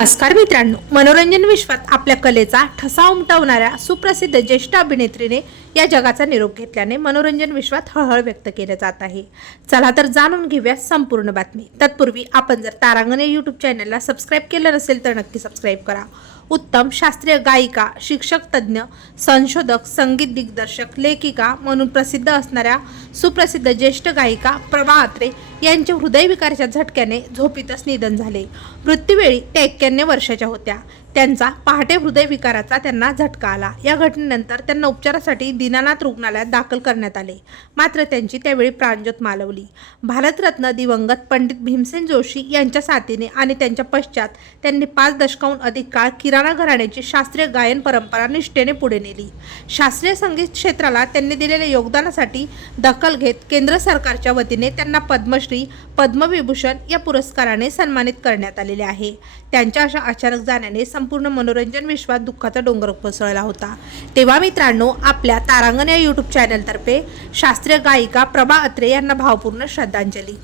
नमस्कार मित्रांनो मनोरंजन विश्वात आपल्या कलेचा ठसा उमटवणाऱ्या सुप्रसिद्ध ज्येष्ठ अभिनेत्रीने या जगाचा निरोप घेतल्याने मनोरंजन विश्वात हळहळ व्यक्त केलं जात आहे. चला तर जाणून घेऊया संपूर्ण बातमी. तत्पूर्वी आपण जर तारांगणे यूट्यूब चॅनलला सबस्क्राईब केलं नसेल तर नक्की सबस्क्राईब करा. उत्तम शास्त्रीय गायिका शिक्षक तज्ज्ञ संशोधक संगीत दिग्दर्शक लेखिका म्हणून प्रसिद्ध असणाऱ्या सुप्रसिद्ध ज्येष्ठ गायिका प्रभा अत्रे यांचे हृदयविकाराच्या झटक्याने झोपीतच निधन झाले. मृत्यूवेळी त्या एक्क्याण्णव वर्षाच्या होत्या. त्यांचा पहाटे हृदयविकाराचा त्यांना झटका आला. या घटनेनंतर त्यांना उपचारासाठी दीनानाथ रुग्णालयात दाखल करण्यात आले. मात्र त्यांची त्यावेळी प्राणज्योत मालवली. भारतरत्न दिवंगत पंडित भीमसेन जोशी यांच्या साथीने आणि त्यांच्या पश्चात त्यांनी पाच दशकाहून अधिक काळ किराणा घराण्याची शास्त्रीय गायन परंपरा निष्ठेने पुढे नेली. शास्त्रीय संगीत क्षेत्राला त्यांनी दिलेल्या योगदानासाठी दखल घेत केंद्र सरकारच्या वतीने त्यांना पद्मश्री पद्मविभूषण या पुरस्काराने सन्मानित करण्यात आलेले आहे. त्यांच्या अशा अचानक जाण्याने संपूर्ण मनोरंजन विश्वात दुःखाचा डोंगर कोसळला होता. तेव्हा मित्रांनो आपल्या तारांगण या यूट्यूब चॅनलतर्फे शास्त्रीय गायिका प्रभा अत्रे यांना भावपूर्ण श्रद्धांजली.